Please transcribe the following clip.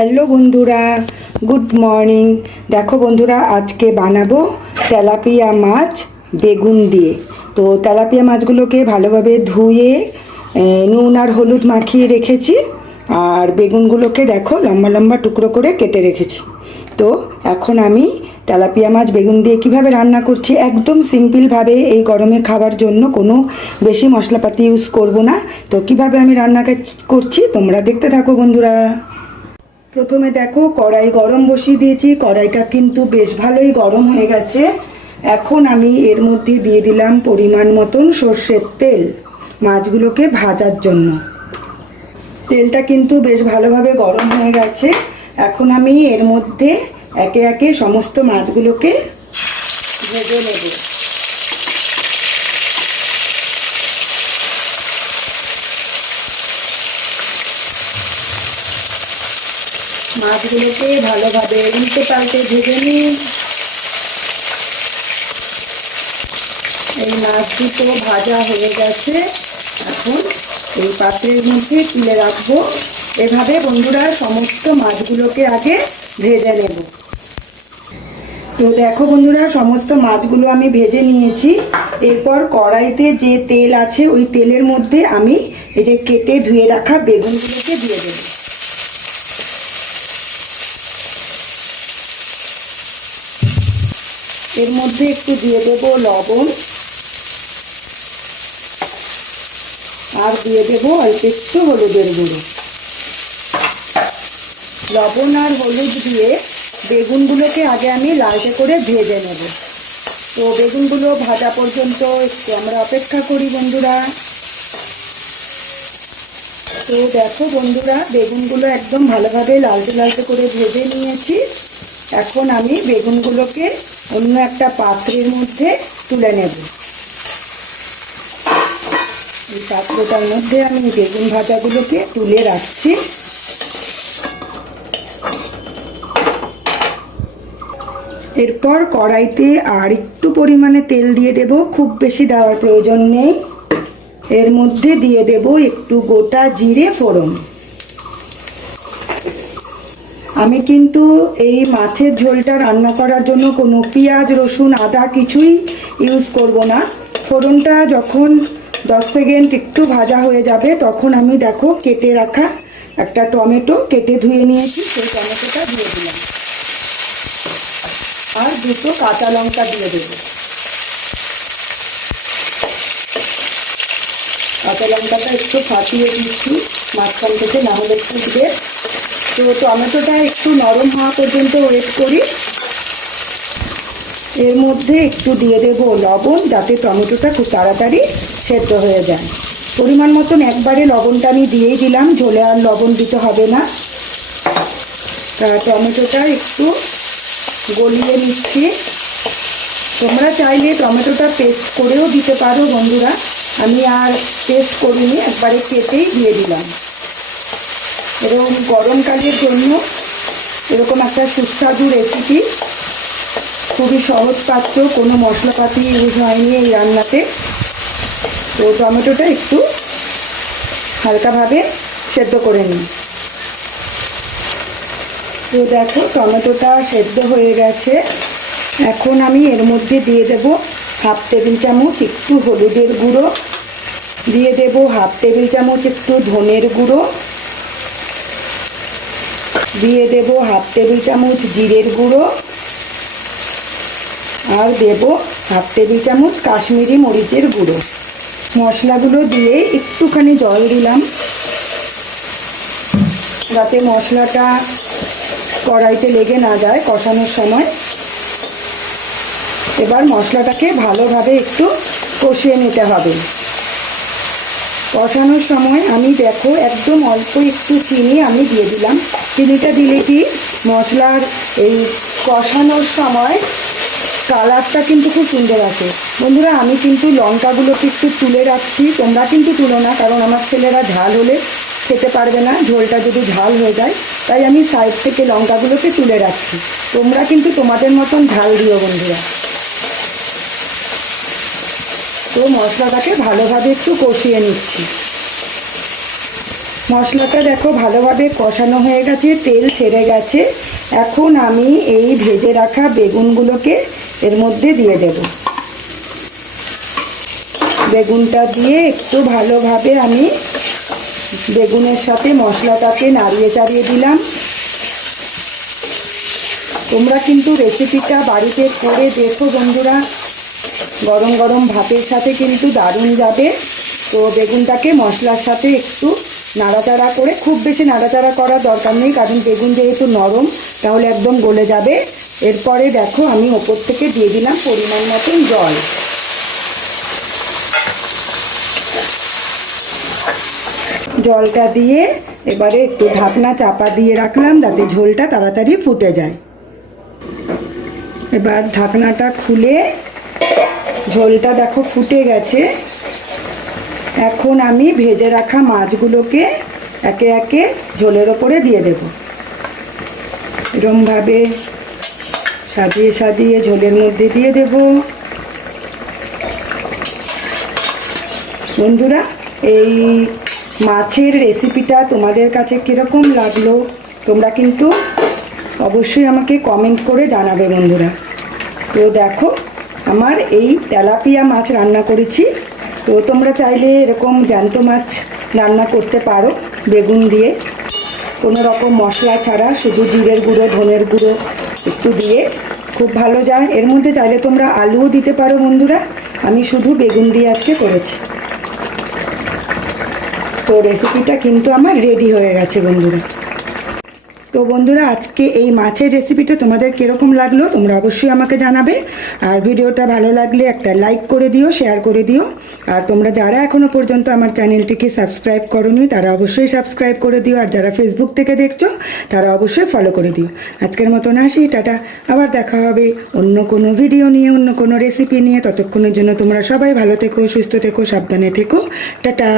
Hello বন্ধুরা, good morning. দেখো বন্ধুরা, আজকে বানাবো তেলাপিয়া মাছ বেগুন দিয়ে। তো তেলাপিয়া মাছগুলোকে ভালোভাবে ধুয়ে নুন আর হলুদ মাখিয়ে রেখেছি, আর বেগুনগুলোকে দেখো লম্বা লম্বা টুকরো করে কেটে রেখেছি। তো এখন আমি তেলাপিয়া মাছ বেগুন দিয়ে কিভাবে রান্না করছি, একদম সিম্পলভাবে, এই গরমে খাবার জন্য কোনো বেশি মশলাপাতি ইউজ করব না। তো কিভাবে আমি রান্না করছি তোমরা দেখতে থাকো বন্ধুরা। প্রথমে দেখো কড়াই গরম বসিয়ে দিয়েছি, কড়াইটা কিন্তু বেশ ভালোই গরম হয়ে গেছে। এখন আমি এর মধ্যে দিয়ে দিলাম পরিমাণ মতন সর্ষের তেল মাছগুলোকে ভাজার জন্য। তেলটা কিন্তু বেশ ভালোভাবে গরম হয়ে গেছে। এখন আমি এর মধ্যে একে একে সমস্ত মাছগুলোকে ভেজে নেব। মাছগুলোকে ভালোভাবে উল্টে পাল্টে ভেজে নিই। এই মাছ দুটো ভাজা হয়ে গেছে, এখন এই পাত্রের মধ্যে তুলে রাখবো। এভাবে বন্ধুরা সমস্ত মাছগুলোকে আগে ভেজে নেব। তো দেখো বন্ধুরা, সমস্ত মাছগুলো আমি ভেজে নিয়েছি। এরপর কড়াইতে যে তেল আছে ওই তেলের মধ্যে আমি এই যে কেটে ধুয়ে রাখা বেগুনগুলোকে দিয়ে দেবো। এর মধ্যে একটু দিয়ে দেব লবণ, আর দিয়ে দেব অল্প একটু হলুদের গুঁড়ো। লবণ আর হলুদ দিয়ে বেগুনগুলোকে আগে আমি লালচে করে ভেজে নেব। তো বেগুনগুলো ভাজা পর্যন্ত একটু আমরা অপেক্ষা করি বন্ধুরা। তো দেখো বন্ধুরা, বেগুনগুলো একদম ভালোভাবে লালচে লালচে করে ভেজে নিয়েছি। এখন আমি বেগুনগুলোকে অন্য একটা পাত্রের মধ্যে তুলে নেব। এই পাত্রটার মধ্যে আমি বেগুন ভাজাগুলোকে তুলে রাখছি। এরপর কড়াইতে আর একটু পরিমাণে তেল দিয়ে দেব, খুব বেশি দেওয়ার প্রয়োজন নেই। এর মধ্যে দিয়ে দেব একটু গোটা জিরে ফোড়ন। আমি কিন্তু এই মাছের ঝোলটা রান্না করার জন্য কোনো পেঁয়াজ রসুন আদা কিছুই ইউজ করব না। ফোড়নটা যখন 10 সেকেন্ড একটু ভাজা হয়ে যাবে তখন আমি দেখো কেটে রাখা একটা টমেটো কেটে ধুয়ে নিয়েছি, সেই টমেটোটা দিয়ে দিলাম, আর দুটো কাঁচা লঙ্কা দিয়ে দেব। কাঁচা লঙ্কাটা একটু ফাটিয়ে দিচ্ছি মাঝখান থেকে, না হলে ফুটবে। তো টমেটোটা একটু নরম হওয়া পর্যন্ত ওয়েট করি। এর মধ্যে একটু দিয়ে দেব লবণ, যাতে টমেটোটা খুব তাড়াতাড়ি সেদ্ধ হয়ে যায়। পরিমাণ মতন একবারে লবণটা আমি দিয়েই দিলাম, ঝোলে আর লবণ দিতে হবে না। টমেটোটা একটু গলিয়ে নিচ্ছি। তোমরা চাইলে টমেটোটা পেস্ট করেও দিতে পারো বন্ধুরা, আমি আর পেস্ট করিনি, একবারে কেটেই দিয়ে দিলাম। এরকম গরমকালের জন্য এরকম একটা সুস্বাদু রেসিপি, খুবই সহজ পাচ্য, কোনো মশলাপাতি ইউজ হয়নি এই রান্নাতে। তো টমেটোটা একটু হালকাভাবে সেদ্ধ করে নিই। তো দেখো টমেটোটা সেদ্ধ হয়ে গেছে। এখন আমি এর মধ্যে দিয়ে দেব হাফ টেবিল চামচ একটু হলুদের গুঁড়ো, দিয়ে দেব হাফ টেবিল চামচ একটু ধনের গুঁড়ো, দিয়ে দেব হাফ টেবিল চামচ জিরের গুঁড়ো, আর দেব হাফ টেবিল চামচ কাশ্মীরি মরিচের গুঁড়ো। মশলাগুলো দিয়ে একটুখানি জল দিলাম, যাতে মশলাটা কড়াইতে লেগে না যায় কষানোর সময়। এবার মশলাটাকে ভালোভাবে একটু কষিয়ে নিতে হবে। কষানোর সময় আমি দেখো একদম অল্প একটু চিনি আমি দিয়ে দিলাম। চিনিটা দিলে কি মশলার এই কষানোর সময় কালারটা কিন্তু খুব সুন্দর আসে। বন্ধুরা, আমি কিন্তু লঙ্কাগুলোকে একটু তুলে রাখছি, তোমরা কিন্তু তুলো না, কারণ আমার ছেলেরা ঝাল হলে খেতে পারবে না, ঝোলটা যদি ঝাল হয়ে যায়, তাই আমি সাইড থেকে লঙ্কাগুলোকে তুলে রাখছি। তোমরা কিন্তু তোমাদের মতন ঝাল দিও বন্ধুরা। তো মশলাটাকে ভালোভাবে একটু কষিয়ে নিচ্ছি। মশলাটা দেখো ভালোভাবে কষানো হয়ে গেছে, তেল ছেড়ে গেছে। এখন আমি এই ভেজে রাখা বেগুনগুলোকে এর মধ্যে দিয়ে দেব। বেগুনটা দিয়ে একটু ভালোভাবে আমি বেগুনের সাথে মশলাটাকে নাড়িয়ে চাড়িয়ে দিলাম। তোমরা কিন্তু রেসিপিটা বাড়িতে করে দেখো বন্ধুরা, গরম গরম ভাতের সাথে কিন্তু দারুণ যাবে। তো বেগুনটাকে মশলার সাথে একটু নাড়াচাড়া করে, খুব বেশি নাড়াচাড়া করার দরকার নেই, কারণ বেগুন যেহেতু নরম তাহলে একদম গলে যাবে। এরপরে দেখো আমি ওপর থেকে দিয়ে দিলাম পরিমাণ মতন জল। জলটা দিয়ে এবারে একটু ঢাকনা চাপা দিয়ে রাখলাম যাতে ঝোলটা তাড়াতাড়ি ফুটে যায়। এবার ঢাকনাটা খুলে ঝোলটা দেখো ফুটে গেছে। এখন আমি ভেজে রাখা মাছগুলোকে একে একে ঝোলের ওপরে দিয়ে দেব। এরমভাবে সাজিয়ে সাজিয়ে ঝোলের মধ্যে দিয়ে দেব। বন্ধুরা, এই মাছের রেসিপিটা তোমাদের কাছে কীরকম লাগলো তোমরা কিন্তু অবশ্যই আমাকে কমেন্ট করে জানাবে বন্ধুরা। তো দেখো আমার এই তেলাপিয়া মাছ রান্না করেছি। তো তোমরা চাইলে এরকম জ্যান্ত মাছ রান্না করতে পারো বেগুন দিয়ে, কোনো রকম মশলা ছাড়া, শুধু জিরের গুঁড়ো ধনের গুঁড়ো একটু দিয়ে খুব ভালো যায়। এর মধ্যে চাইলে তোমরা আলুও দিতে পারো বন্ধুরা, আমি শুধু বেগুন দিয়ে আজকে করেছি। তো রেসিপিটা কিন্তু আমার রেডি হয়ে গেছে বন্ধুরা। তো বন্ধুরা, আজকে এই মাছের রেসিপিটা তোমাদের কীরকম লাগলো তোমরা অবশ্যই আমাকে জানাবে। আর ভিডিওটা ভালো লাগলে একটা লাইক করে দিও, শেয়ার করে দিও। আর তোমরা যারা এখনও পর্যন্ত আমার চ্যানেলটিকে সাবস্ক্রাইব করোনি তারা অবশ্যই সাবস্ক্রাইব করে দিও। আর যারা ফেসবুক থেকে দেখছো তারা অবশ্যই ফলো করে দিও। আজকের মতন আসি, টাটা। আবার দেখা হবে অন্য কোনো ভিডিও নিয়ে, অন্য কোনো রেসিপি নিয়ে। ততক্ষণের জন্য তোমরা সবাই ভালো থেকো, সুস্থ থেকো, সাবধানে থেকো। টাটা।